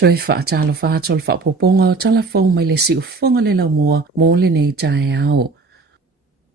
Toi whaatalo whaatol whaapoponga o tala whau mai le si ufonga le laumua mō le nei tae au.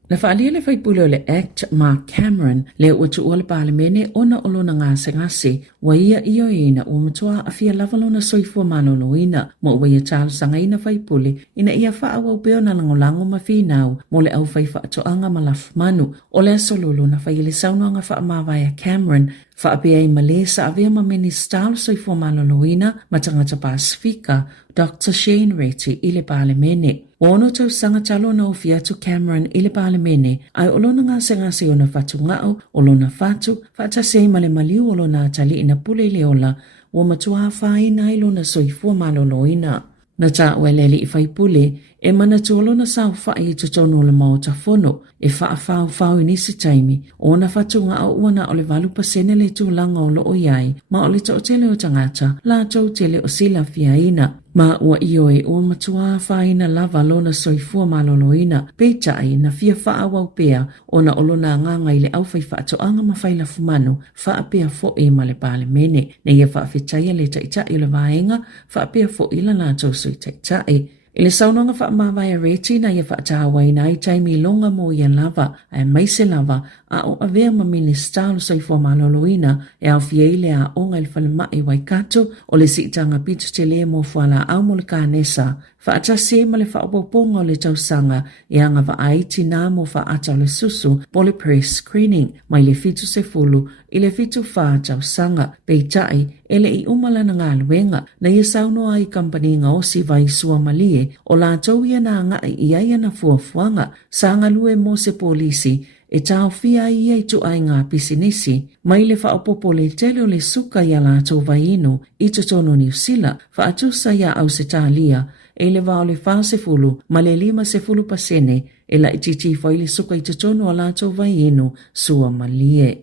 Na whaalia le whaipule o le Act Mark Cameron le utu ua le palemene ona olona ngase wa ia iyo ina ua matua afia lavalona soifua maloloina mo ua ia talo sanga ina whaipule ina ia whaawa upeo na langolango mawhinau mo le au whai whaatoanga malafu manu o le asololo na whaile saunoanga whaamawaya Cameron whaapea i malesa avea mameni stalo soifua maloloina matangata Pasifika Dr. Shane Reti i le palemene. Ono tau sanga talo na ufiatu Cameron i le palemene ai olona ngase ona fatu ngao olona fatu fatasei male maliu olona atali ina pule leola wa matua whai na ilona soifua maloloina. Na ta weleli i whaipule e mana tuolo na sau whai i tutono le maota fono e whaafau inisi taimi o na whatunga au uana o le valu pasene le tūlanga o lo o iai ma o le tau tele o tangata la tau tele o sila fiaina ma ua iyo e ua matua whaina lava lona soifua maloloina peitai na fia whaawau pea o na olona nganga i le au whai whaatoanga mawhaila fumano whaapea fo e ma le pale mene na ia whaafetaia le taitai o le vaenga whaapea fo ila la tau sui taitai. Ile saunanga whaamawaya reti na ia whaatawai na i taimi longa mo ia lava a maise lava a o avea mamini stalo soifua maloloina e au fieile a onga il whalemai waikato o le siitanga pitu te lea mo fuala au mo le kānesa whaatase ma le whaapoponga o le tausanga e anga vaaiti nā mo whaata o le susu po le press screening mai le fitu se fulu i le fitu wha tausanga peitai ele i umalana ngā luenga na ia saunoa i kampani nga osi vai sua malie o la tau ia na nga i aia na fuafuanga sa ngalue mo se polisi e tau fia ia i tu ai ngā pisinisi mai le whaapopo le tele o le suka ia la tau vainu i tutono New Zealand whaatusa ia au se tālia e le vao le wha se fulu ma le 5 pasene e la ititi whaile suka i tutono a la tau vainu sua malie.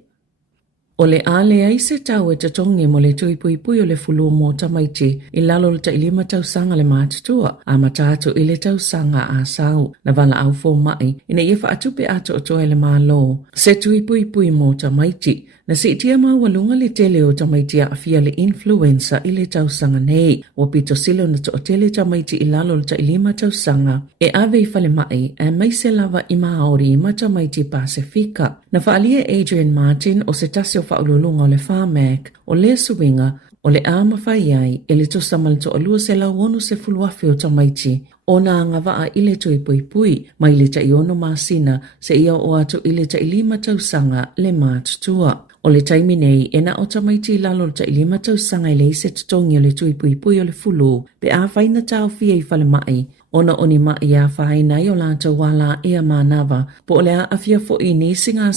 O le ale ai se tau e tatongi mo le tui pui o le fulu mo tamaiti i lalo le tailima tau sanga le mātutua a matatu i le tau sanga a sau na vala au fo mai ina ia whaatupe ato o toa le malo se tui pui mo tamaiti na si tia walunga le tele o tamaiti a afia le influencer i le tau sanga nei o pito silo na to tele tamaiti i lalo le tailima tau sanga e ave i fale mai a maise lava i maori i matamaiti Pasifika na whaalia Adrian Martin o se tasi o whaululunga o le whamek o le suwinga o le ama whaiai e le tosa malito o lua se lau wonu se fuluafi o tamaiti o na ngawaa i le tui pui mai le tai ono masina se ia o atu i le tai 5 tausanga le mātutua. O le taimi nei, e na o tamaiti lalo le tai 5 tausanga i le se tutongi o le tui pui o le fulu, pe a whaina tau fia i whale mai, ona oni mai a whaina i o lātou wala e a mānawa, po o le a awhia fo i ni singa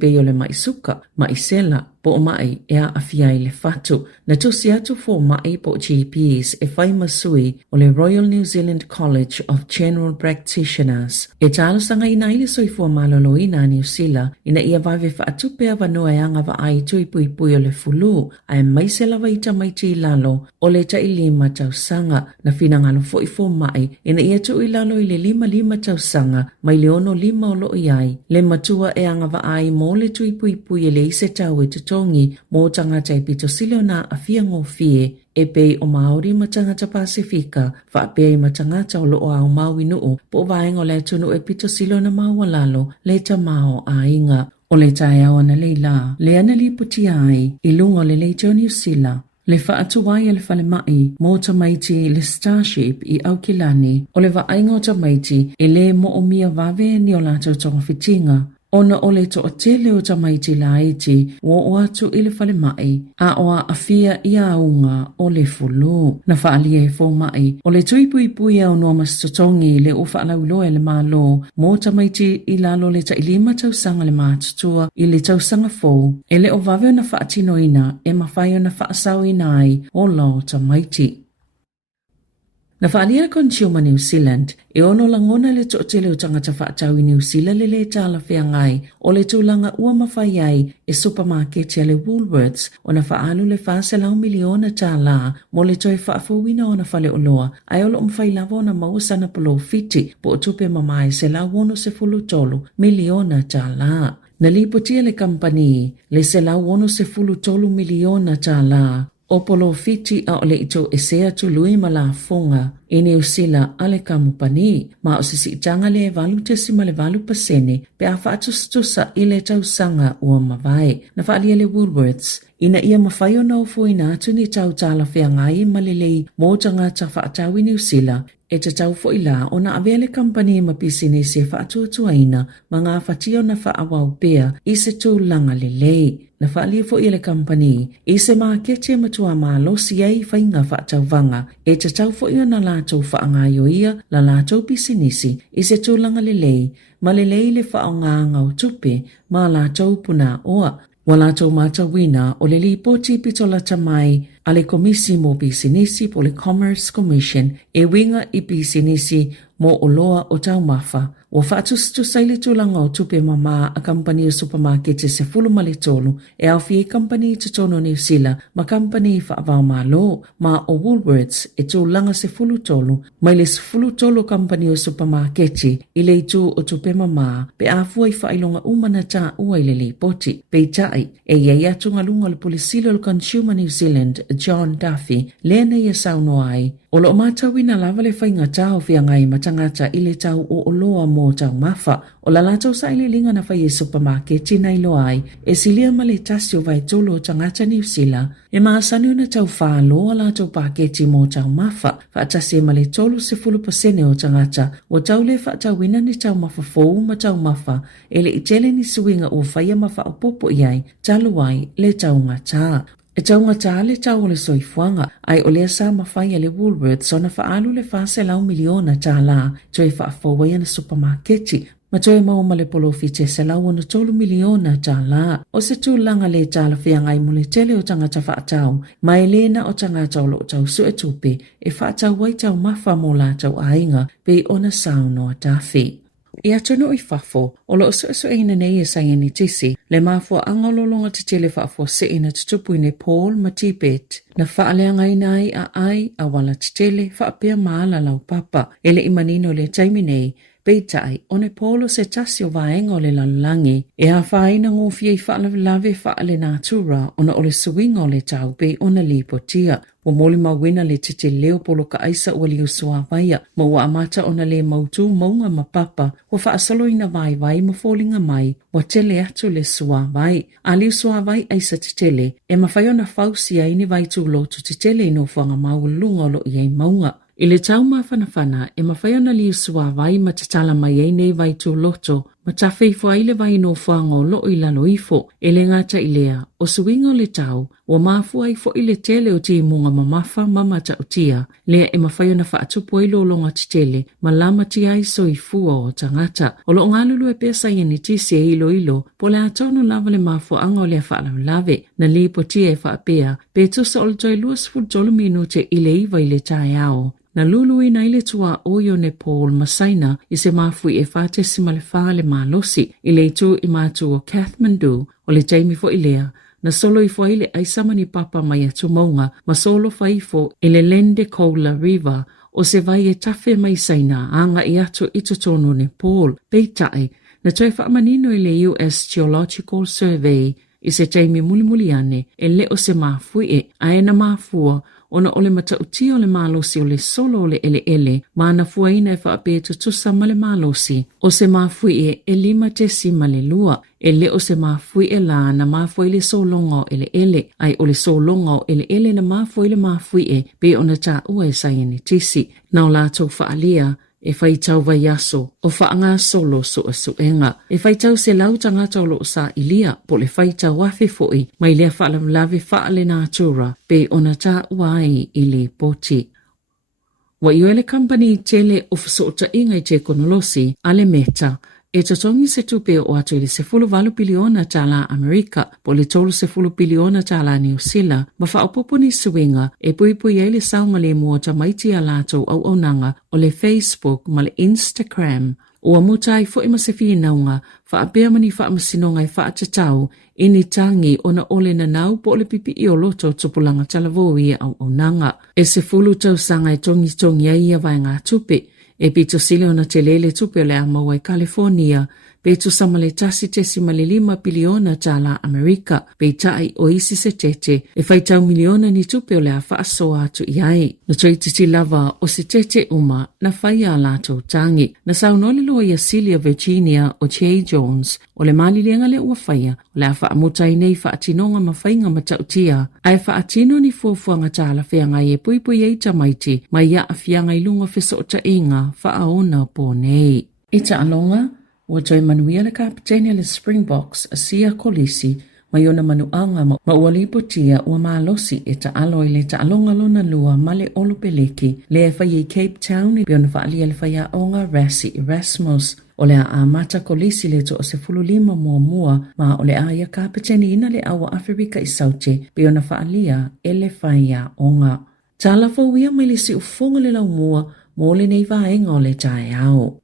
pe o le mai suka, mai sela, po o mai e a awhia i le fatu, na tusi atu fo mai po GPs e whai masui o le Royal New Zealand College of General Practitioners. E talo sanga ina ile soifua malolo ina New Zealand, ina ia vave whaatupea vanua e anga va ai tui pui o le fulu, ai mai sela waita mai ti lalo, o le ta 5 tausanga, na finangalo fo i fo mai, ina ia tu i lalo i le 5 tausanga, mai le ono 5 o lo iai, le matua e anga va ai mo le tui pui e le ise tau e tutongi, mo tangata i pito silo na a fia ngō fie, e pei o Maori ma tangata Pasifika, wha pei ma tangata o loo au Maui nuu, po vaenga o le tunu e pito silo na mawalalo, le ta mao a inga. O le tae au ana leila, le ana li puti ai, i lunga le leitio New Zealand. Le whaatuwai le whale mai, mo tamaiti le Starship i Aukilani, o le vaenga o tamaiti, e le mo o mia vave ni o lato tonga fitinga. Ona o le to o tele o tamaiti la iti, o atu i le whale mai, a oa a fia i aunga o le fulu. Na whaalia e fo mai, o le tui pui au noa mastotongi le o whaalauloa le malo, mo tamaiti i lalo le ta 5 tausanga le mātutua i le tausanga fo, e le o vave o na whaatino ina, e mawhai o na whaasau ina ai, o lao tamaiti. Na whaania Consumer New Zealand, e ono langona le to'otele o tangata whaatau i New Zealand le tala whea ngai, o le tūlanga ua mawhai ai e supermarket ya le Woolworths, o na whaalu le whaaselau miliona tala, mo le toi whaafowina o na whale oloa, ai olo mwhai lava o na mausana polo fiti, po o tupe mamai se lau wono se fulu tolu miliona tala. Na lipotia le kampani, le se lau wono se fulu tolu miliona tala, O polo fiti a ole ito esea tului ma la fonga ini usila ale kamupani ma o sisi janga le valu tesima le valu pasene pe a whaatus-tusa i le tausanga ua mawai. Na whaalia le Woolworths ina ia mawhaio na ufu ina atu ni tau tala whea ngai malelei mo tanga ta whaatau i usila e te tau fo ila o na avele kampani ma pisine se whaatuatua ina ma ngā whatio na whaawau pea i se tūlanga lelei. Na whaalia fo i le kampani i se māketia matua mā losi ei whainga whaatau vanga e te tau fo i na lātou whaangaio ia la lātou pisinisi i se tūlanga lelei ma lelei le whaonganga o tupe ma lātou puna oa. Wala tau matawina o le lipoti pitola tamai ale komisi mo pisinisi po le Commerce Commission e winga i pisinisi mo o loa o tau mafa. Wa whaatus-tusa i le tūlanga o tupe mama a kampani o supermarket se fulu ma le tolu e au fie kampani te tono New Zealand ma kampani whaavau ma lo ma o Woolworths e tūlanga se fulu tolu mai le se fulu tolu kampani o supermarket i le tū o tupe mama pe a fua i whailonga umana tā ua i le lipoti. Pe tai e ia tunga lunga le polisilo le Consumer New Zealand John Duffy lena ia saunoa ai. O lo matawina lava le whainga tau fia ngai matangata i le tau o loa mo tau mafa. O la lātou sa ili linga na whai e supermarket ina ilo ai e silia ma le tasio vai tolo o tangata New Zealand e maasanu na tau wha loa lātou paketi mo tau mafa. Whaatasi ma le tolo se 10% o tangata o tau le whaatawina ni tau mafa fōu ma tau mafa e le itele ni suinga o whaia mafa o popo iai talu ai le tau ngata. E tau ngata le tau le soifuanga ai o lea sa mawhai le Woolworths o na whaalu le whase lau miliona tā la toi whaafawai na supermarketi ma toi mauma le polofite se lau na 3 miliona tā la. O se tūlanga le tāla whiangai mo le tele o tangata whaatau ma e lena o tangata o lo tau sue tupe e whaatau wai tau mafa mo la tau ainga pe ona saunoa Duffy. I atunu i whafo, o lo so ina nei e sayani tisi, le mafua angololonga te tele whafo se ina tutupu ine Paul ma Tibet. Na whaaleanga inai a ai a wala te tele whaapea maala lau papa, ele imanino le taimi nei, peitai, one Paulo se tasi o vaenga o le lalangi, e ha whaina ngofia i whaalave whaale nātura, ona o le suinga o le tau pe ona lipotia. Wa moli mawina le tete leo polo ka aisa ua li usua vaia, ma ua amata ona le mautu maunga ma papa, wa whaasalo ina vai ma fōlinga mai, wa tele atu le sua vai. A li usua vai aisa te tele, e mawhaiona fausia ini vai tu lotu te tele ino whanga maulunga o lo iei maunga. I le tau mawhanawhana, e mawhaiona li usua vai ma te tala mai ei nei vai tu loto, ma tawhei fua ile vai no whanga o lo i lalo ifo, e le ngata ilea, o suinga o le tau, wa mafua i fo ile tele o ti munga mamafa mamata o tia, lea e mawhaiona whaatupu i longa te tele, ma lama ti ai so i fua o tangata. O lo ngalulu e pesa i ni tisi e ilo, po le atonu lava le mafua anga o le whaalau lave, na lipo tia e whaapea, pe tusa o le toi luas fultolu minute ile iwa ile tae ao. Na lulu ina ile tua oyo ne Paul Masaina i se mafui e whaatesi ma le wha le malosi i le tu i matu o Kathmandu o le taimi fo ilea. Na solo i fo ile aisamani papa mai atu maunga ma solo faifo i le Lende Koula River o se vai e tafe mai saina anga i atu itotono ne Paul. Peitai, na toi whaamanino i le US Geological Survey i se taimi muli ane e le o se mafui e aena mafua ona ole matautia o le malosi o le solo o le ele, maana fuaina e whaape tutusa ma le malosi. O se mafui e 5 ma le lua, e le o se mafui e la na mafui le solonga o ele, ai o le solonga o ele na mafui e pe ona ta ua e sayani tisi. Na o lātou whaalia, e whaitau vai aso, o whaanga solo so suenga. E whaitau se lautanga taulo sa ilia, po le whaitau afe foi, mai lea whaalamlave whaale nātura, pe ona tā uai i le poti. Wa iuele company tele o whasoota ingai te konolosi, ale meta, e tatongi se tupe o atu ili se 10 biliona tala Amerika, po le tolu se 10 biliona tala New Zealand, ma whaopoponi suinga e puipui ele saunga le mua ta maiti a lato au onanga o le Facebook ma le Instagram. O amutai fo ima se whinaunga, whaapea mani whaamasinonga i whaatatau, ini tangi ona ole na nau po le pipi i o loto tupulanga talavoi au onanga. E se 10 tausanga e tongi ia vai ngā tupe, e pito sile ona te lele tupe o le amaua i California, pe tu samale tasi tesi malilima biliona Tala Amerika pe tai o isi se tete e whaitau miliona ni tupe o le a whaasoa atu iai. Na tui titi lava o se tete uma na whaia lato tangi. Na saunole loa ia Silia Virginia o Che Jones o le malilenga le ua whaia o le a whaamutai nei whaatinonga mawhainga matautia ai whaatino ni fuafuanga Tala whianga e puipui ei tamaiti mai ia a whianga ilunga fiso o ta inga whaaona po nei. Ita alonga, ua toi manuia le kapitenia le Springboks a sia kolisi mai ona manuanga ma ua lipotia ua malosi e ta aloi le ta alonga lona lua male olo peleki le e whai Cape Town i biona whaalia le whaia onga Rassi Erasmus. O le a mata kolisi le to o se fululima mua ma o le a ia kapiteni ina le awa Afrika i saute biona whaalia e le whaia onga. Tala fawia mai le si ufonga le lau mua mo le nei vaenga o le tae au.